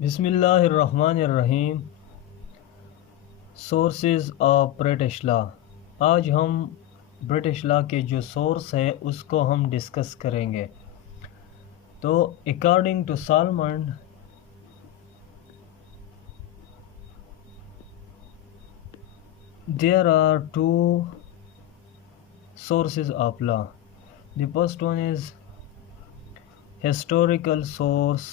बिस्मिल्लाहिर्रहमानिर्रहीम। Sources of British law. आज हम ब्रिटिश लॉ के जो सोर्स है उसको हम डिस्कस करेंगे। तो according to Salmond there are two sources of law. The first one is historical source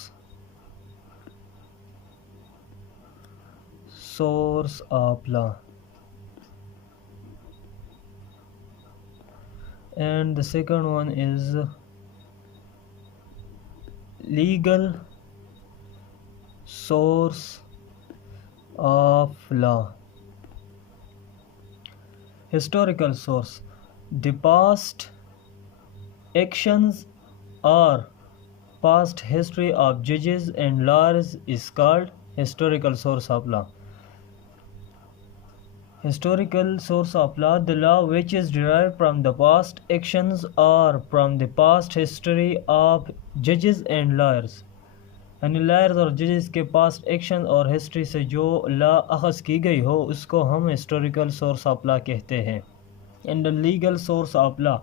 of law, and the second one is legal source of law. Historical source: the past actions or past history of judges and lawyers is called historical source of law. Historical source of law: the law which is derived from the past actions or from the past history of judges and lawyers. यानी लायर्स और जजेस के past action और हिस्ट्री से जो लॉ अखज़ की गई हो उसको हम हिस्टोरिकल सोर्स ऑफ लॉ कहते हैं। And the legal source of law: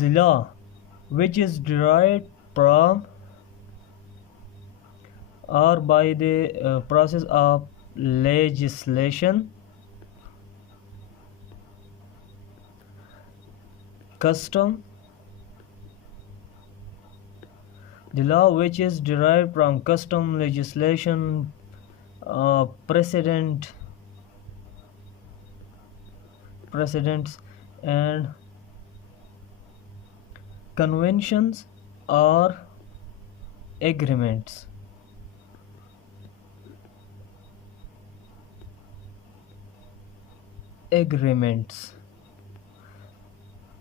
the law which is derived from or by the process of legislation, custom. The law which is derived from custom, legislation, precedents and conventions or agreements.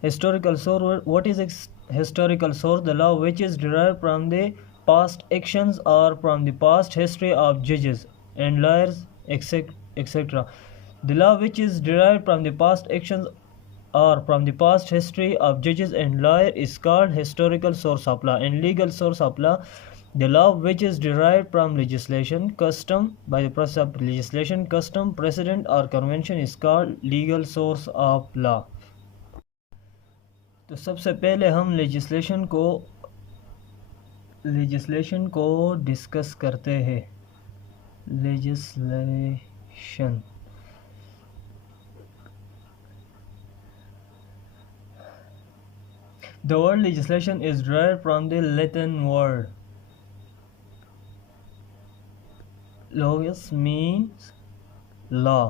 Historical source: what is historical source? The law which is derived from the past actions or from the past history of judges and lawyers, etc. The law which is derived from the past actions or from the past history of judges and lawyers is called historical source of law. And legal source of law: the law which is derived from legislation, custom, by the process of legislation, custom, precedent or convention is called legal source of law. तो सबसे पहले हम लेजिस्लेशन को डिस्कस करते हैं। Legislation: the word legislation is derived from the Latin word logos, means law,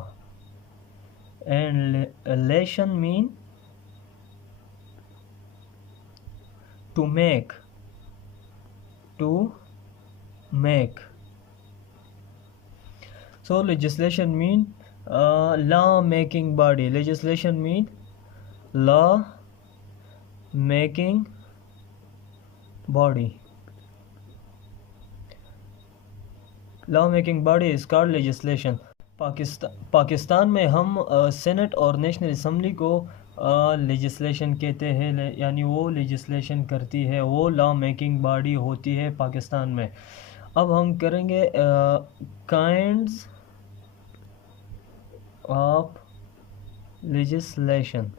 and lation mean to make. So legislation mean law making body. Legislation mean law making body. Law making body is called legislation. Pakistan में हम सेनेट और national assembly को लेजिस्लेशन कहते हैं, यानी वो लेजिस्लेशन करती है, वो लॉ मेकिंग बॉडी होती है पाकिस्तान में। अब हम करेंगे kinds of legislation.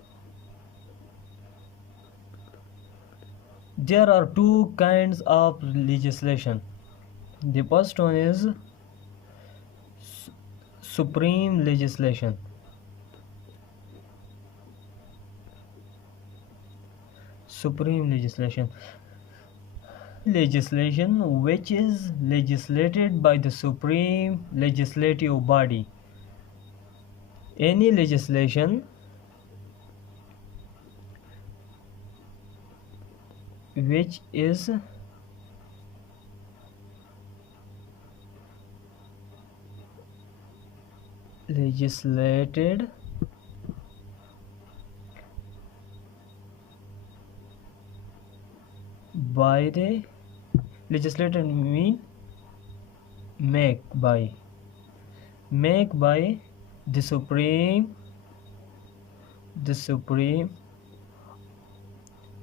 There are two kinds of legislation. The first one is supreme legislation. Legislation which is legislated by the supreme legislative body. Any legislation which is legislated by the legislated mean make by the supreme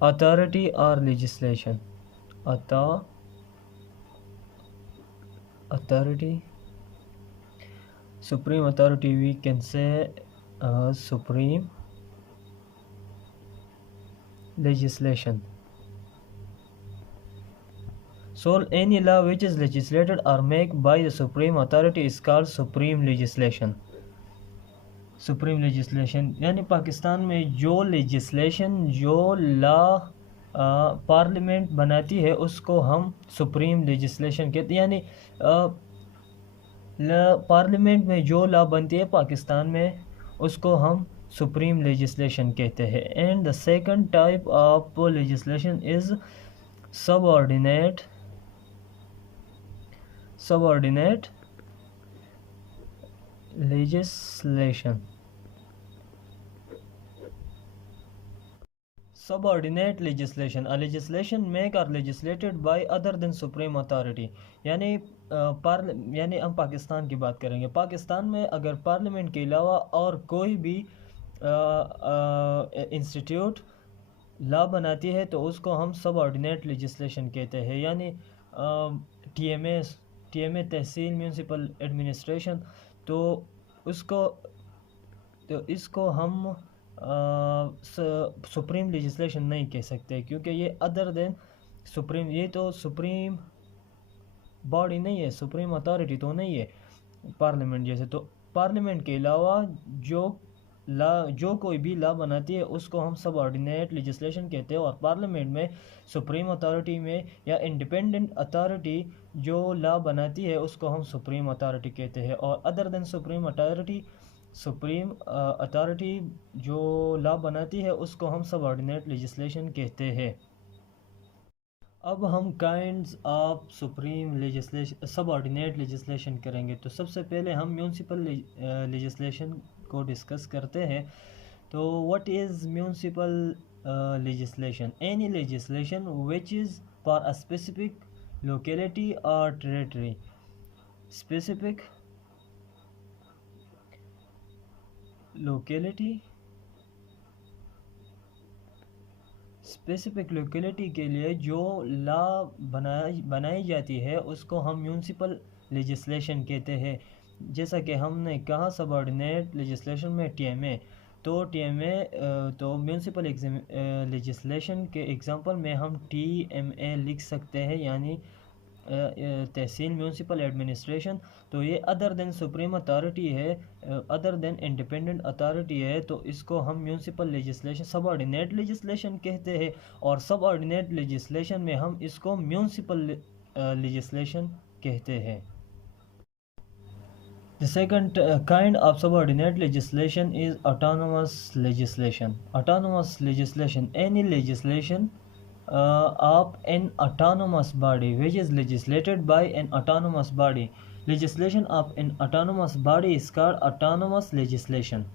authority or legislation authority authority, supreme authority, we can say supreme legislation. So any law which is legislated or made by the supreme authority is called supreme legislation. Supreme legislation यानी पाकिस्तान में जो लेजिस्लेशन जो law parliament बनाती है उसको हम supreme legislation कहते हैं। यानी पार्लियामेंट में जो लॉ बनती है पाकिस्तान में उसको हम सुप्रीम लेजिस्लेशन कहते हैं। And the second type of legislation is subordinate legislation. Subordinate legislation, a legislation made or legislated by other than supreme authority. यानी यानी हम पाकिस्तान की बात करेंगे। पाकिस्तान में अगर पार्लियामेंट के अलावा और कोई भी इंस्टीट्यूट लॉ बनाती है तो उसको हम सबऑर्डिनेट लेजिस्लेशन कहते हैं। यानी टीएमए तहसील म्यूनसिपल एडमिनिस्ट्रेशन, तो इसको हम सुप्रीम लेजिस्लेशन नहीं कह सकते क्योंकि ये अदर देन सुप्रीम, ये तो सुप्रीम बॉडी नहीं है, सुप्रीम अथॉरिटी तो नहीं है पार्लियामेंट जैसे। तो पार्लियामेंट के अलावा जो कोई भी लॉ बनाती है उसको हम सबऑर्डिनेट लेजिस्लेशन कहते हैं। और पार्लियामेंट में सुप्रीम अथॉरिटी में या इंडिपेंडेंट अथॉरिटी जो लॉ बनाती है उसको हम सुप्रीम अथॉरिटी कहते हैं। और अदर देन सुप्रीम अथॉरिटी जो लॉ बनाती है उसको हम सबऑर्डिनेट लेजिस्लेशन कहते हैं। अब हम kinds of supreme legislation subordinate legislation करेंगे। तो सबसे पहले हम म्यूनसिपल लेजिस्लेशन को डिस्कस करते हैं। तो what is municipal legislation? Any legislation which is for a specific locality और टेरिटरी। स्पेसिफिक लोकेलिटी के लिए जो लॉ बनाई जाती है उसको हम म्यूनसिपल लेजिस्लेशन कहते हैं। जैसा कि हमने कहा सबऑर्डिनेट लेजिस्लेशन में टीएमए, तो म्यूनसिपल लेजिस्लेशन के एग्जांपल में हम टीएमए लिख सकते हैं, यानी तहसील म्यूनसिपल एडमिनिस्ट्रेशन। तो ये अदर देन सुप्रीम अथॉरिटी है, अदर देन इंडिपेंडेंट अथॉरिटी है, तो इसको हम म्यूनसिपल लेजिस्लेशन सबऑर्डिनेट लेजिस्लेशन कहते हैं। और सबऑर्डिनेट लेजिस्लेशन में हम इसको म्यूनसिपल लेजिस्लेशन कहते हैं। The second kind of subordinate legislation is autonomous legislation. Autonomous legislation, any legislation of an autonomous body which is legislated by an autonomous body. Legislation of an autonomous body is called autonomous legislation.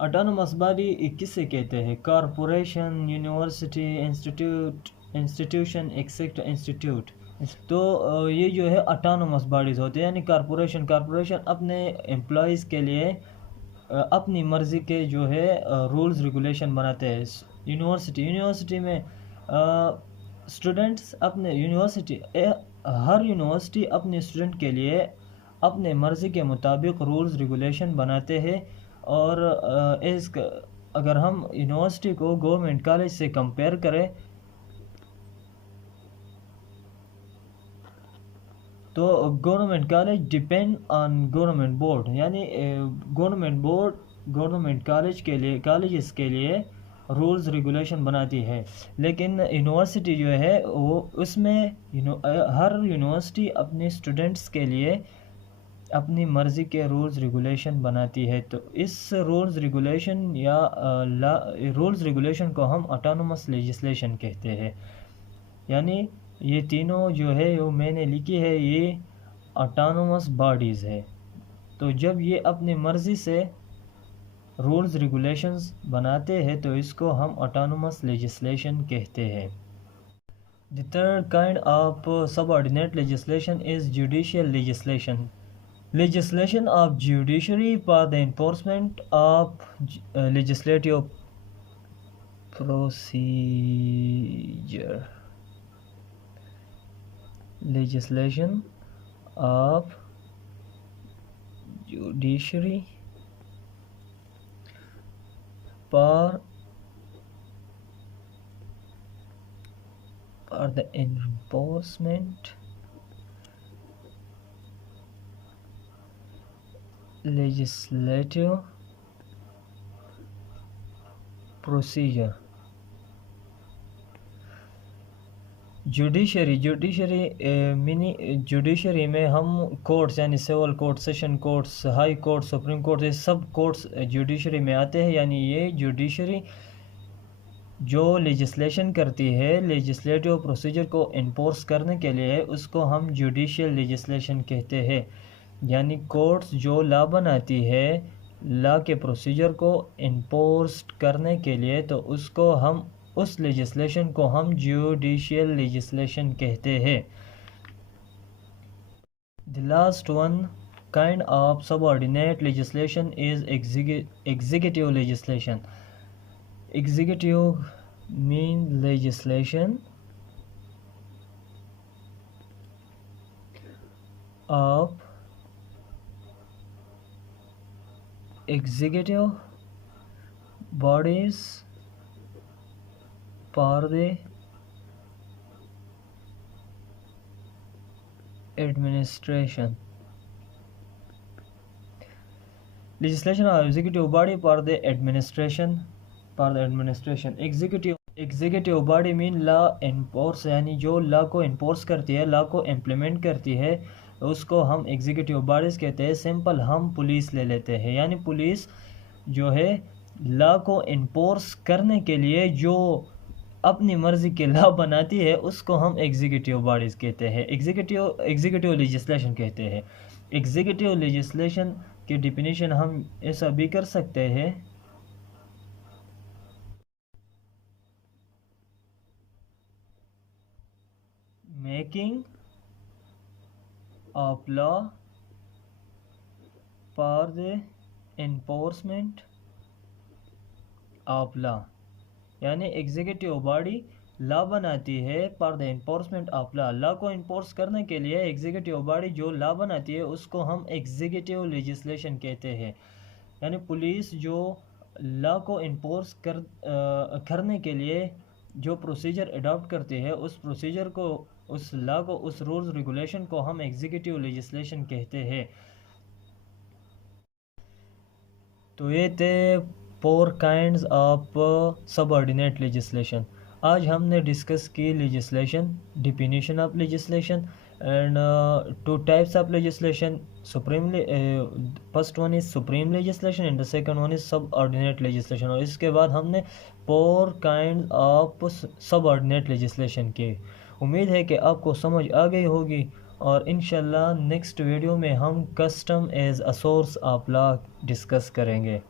Autonomous body किसे कहते हैं? Corporation, university, institution etcetera institute. तो ये जो है autonomous bodies होते हैं। यानी कॉरपोरेशन अपने एम्प्लॉयज़ के लिए अपनी मर्ज़ी के जो है रूल्स रेगुलेशन बनाते हैं। यूनिवर्सिटी में स्टूडेंट्स अपने हर यूनिवर्सिटी अपने स्टूडेंट के लिए अपने मर्ज़ी के मुताबिक रूल्स रेगुलेशन बनाते हैं। और अगर हम यूनिवर्सिटी को गवर्नमेंट कॉलेज से कंपेयर करें तो government college depend on government board, यानी गवर्नमेंट कॉलेजेस के लिए रूल्स रेगुलेशन बनाती है। लेकिन यूनिवर्सिटी जो है वो उसमें हर यूनिवर्सिटी अपने स्टूडेंट्स के लिए अपनी मर्ज़ी के रूल्स रेगुलेशन बनाती है। तो इस रूल्स रेगुलेशन को हम ऑटोनोमस लेजिस्लेशन कहते हैं। यानी ये तीनों जो है वो मैंने लिखी है, ये ऑटोनोमस बॉडीज़ है। तो जब ये अपनी मर्ज़ी से रूल्स रेगुलेशंस बनाते हैं तो इसको हम ऑटोनोमस लेजिस्लेशन कहते हैं। The third kind of subordinate legislation is judicial legislation. Legislation of judiciary for the enforcement of legislative procedure. Legislation of judiciary for the enforcement legislative procedure. Judiciary में हम courts यानी civil court, session courts, high court, supreme court, ये सब courts judiciary में आते हैं। यानी ये जुडिशरी जो लेजिस्लेशन करती है, लेजिस्लेटिव प्रोसीजर को इन्फोर्स करने के लिए, उसको हम जुडिशियल लेजिस्लेशन कहते हैं। यानी कोर्ट्स जो लॉ बनाती है लॉ के प्रोसीजर को इन्फोर्स करने के लिए, तो उसको हम उस लेजिस्लेशन को हम जुडिशियल लेजिस्लेशन कहते हैं। The last one kind of subordinate legislation is executive legislation. Executive mean legislation of executive bodies for the administration. Legislation or executive body for the administration. Executive body mean law enforce, यानी जो लॉ को एनफोर्स करती है, लॉ को इम्प्लीमेंट करती है, उसको हम एग्जीक्यूटिव बॉडीज़ कहते हैं। सिंपल हम पुलिस ले लेते हैं। यानी पुलिस जो है लॉ को एनफोर्स करने के लिए जो अपनी मर्ज़ी के लॉ बनाती है, उसको हम एग्जीक्यूटिव बॉडीज़ कहते हैं, एग्जीक्यूटिव लेजिस्लेशन कहते हैं। एग्जीक्यूटिव लेजिस्लेशन की डिफिनीशन हम ऐसा भी कर सकते हैं, making of law for the enforcement of law। यानी एग्जीक्यूटिव बॉडी लॉ बनाती है for the enforcement of law. Law को इन्फोर्स करने के लिए एग्जीक्यूटिव बॉडी जो लॉ बनाती है, उसको हम एग्जीक्यूटिव लेजिस्लेशन कहते हैं। यानी पुलिस जो लॉ को इन्फोर्स करने के लिए जो प्रोसीजर अडॉप्ट करती है, उस प्रोसीजर को, उस लॉ को, उस रूल्स रेगुलेशन को हम एग्जीक्यूटिव लेजिस्लेशन कहते हैं। तो ये थे 4 काइंड्स ऑफ सबऑर्डिनेट लेजिस्लेशन। आज हमने डिस्कस की legislation, definition of legislation and 2 types of legislation. First one is supreme legislation and the second one is subordinate legislation. और इसके बाद हमने 4 काइंड ऑफ सबऑर्डिनेट लेजिस्लेशन की। उम्मीद है कि आपको समझ आ गई होगी, और इंशाल्लाह नेक्स्ट वीडियो में हम custom as a source of law discuss करेंगे।